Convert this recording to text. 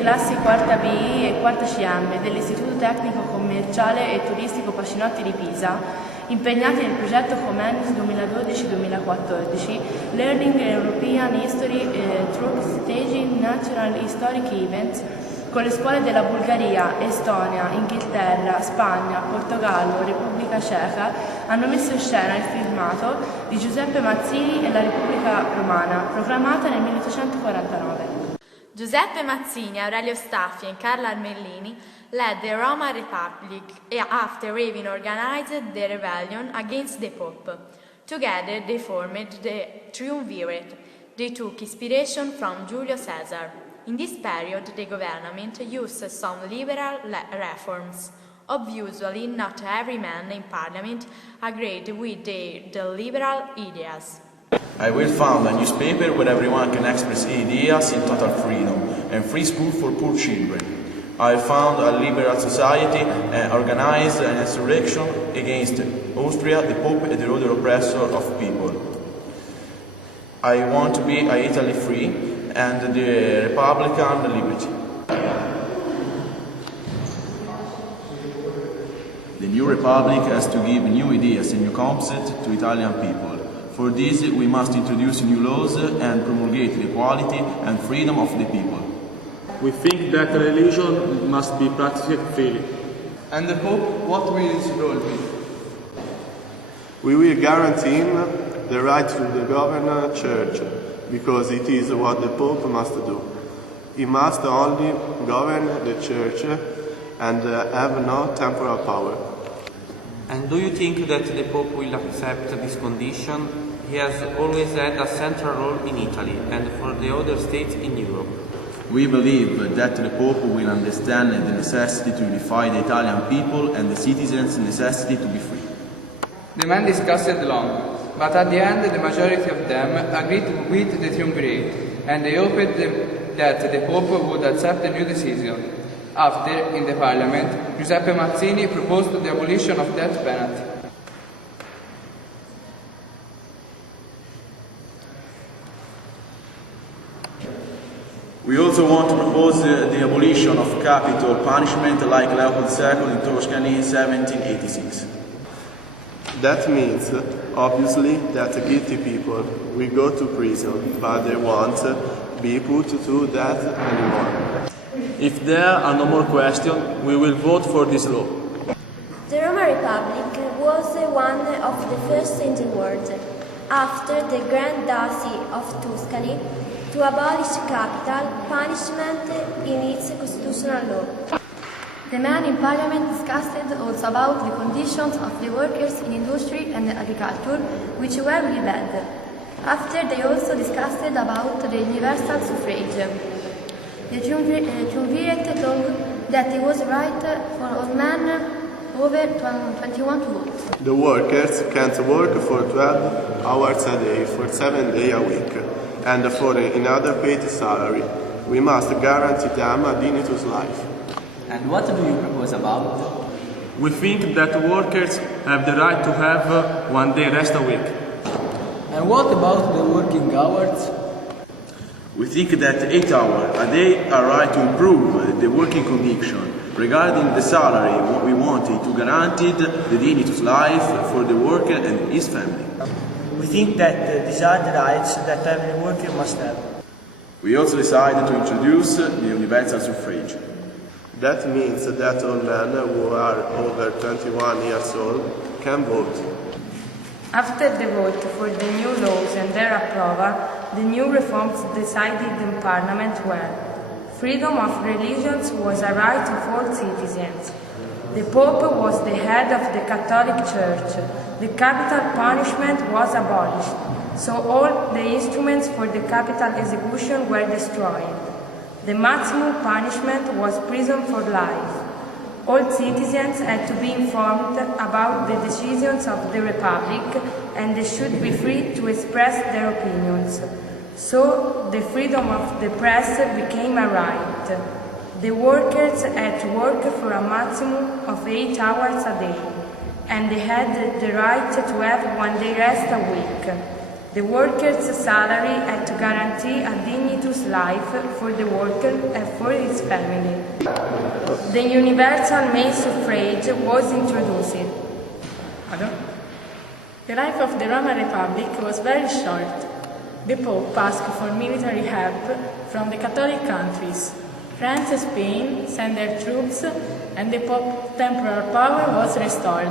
classi quarta BI e quarta CM dell'Istituto Tecnico Commerciale e Turistico Pascinotti di Pisa, impegnati nel progetto Comenius 2012-2014, Learning European History through Staging Natural Historic Events, con le scuole della Bulgaria, Estonia, Inghilterra, Spagna, Portogallo, Repubblica Ceca, hanno messo in scena il filmato di Giuseppe Mazzini e la Repubblica Romana, proclamata nel 1849. Giuseppe Mazzini, Aurelio Staffi and Carlo Armellini led the Roman Republic after having organized the rebellion against the Pope. Together they formed the Triumvirate. They took inspiration from Julio Caesar. In this period, the government used some liberal reforms. Obviously, not every man in parliament agreed with the liberal ideas. I will found a newspaper where everyone can express ideas in total freedom and free school for poor children. I found a liberal society and organized an insurrection against Austria, the Pope and the other oppressor of people. I want to be Italy free and the Republican liberty. The new republic has to give new ideas and new concepts to Italian people. For this, we must introduce new laws and promulgate the equality and freedom of the people. We think that religion must be practiced freely. And the Pope, what will his role be? We will guarantee him the right to govern the Church, because it is what the Pope must do. He must only govern the Church and have no temporal power. And do you think that the Pope will accept this condition? He has always had a central role in Italy and for the other states in Europe. We believe that the Pope will understand the necessity to unify the Italian people and the citizens' necessity to be free. The men discussed long, but at the end the majority of them agreed with the Triumvirate, and they hoped that the Pope would accept the new decision. After, in the Parliament, Giuseppe Mazzini proposed the abolition of death penalty. We also want to propose the abolition of capital punishment like Leopold II in Tuscany in 1786. That means, obviously, that guilty people will go to prison, but they won't be put to death anymore. If there are no more questions, we will vote for this law. The Roman Republic was one of the first in the world, after the Grand Duchy of Tuscany, to abolish capital punishment in its constitutional law. The men in Parliament discussed also about the conditions of the workers in industry and agriculture, which were really bad. After, they also discussed about the universal suffrage. The Triumvirate told that it was right for all men over 21 to vote. The workers can't work for 12 hours a day, for 7 days a week, and for another paid salary. We must guarantee them a dignitous life. And what do you propose about? We think that workers have the right to have 1 day rest a week. And what about the working hours? We think that 8 hours a day are right to improve the working condition. Regarding the salary, what we want is to guarantee the dignitous life for the worker and his family. We think that these are the rights that every worker must have. We also decided to introduce the universal suffrage. That means that all men who are over 21 years old can vote. After the vote for the new laws and their approval, the new reforms decided in Parliament were: freedom of religions was a right of all citizens. The Pope was the head of the Catholic Church. The capital punishment was abolished, so all the instruments for the capital execution were destroyed. The maximum punishment was prison for life. All citizens had to be informed about the decisions of the Republic, and they should be free to express their opinions. So the freedom of the press became a right. The workers had to work for a maximum of 8 hours a day, and they had the right to have 1 day rest a week. The worker's salary had to guarantee a dignitous life for the worker and for his family. The universal male suffrage was introduced. The life of the Roman Republic was very short. The Pope asked for military help from the Catholic countries. France and Spain sent their troops, and the Pope's temporal power was restored.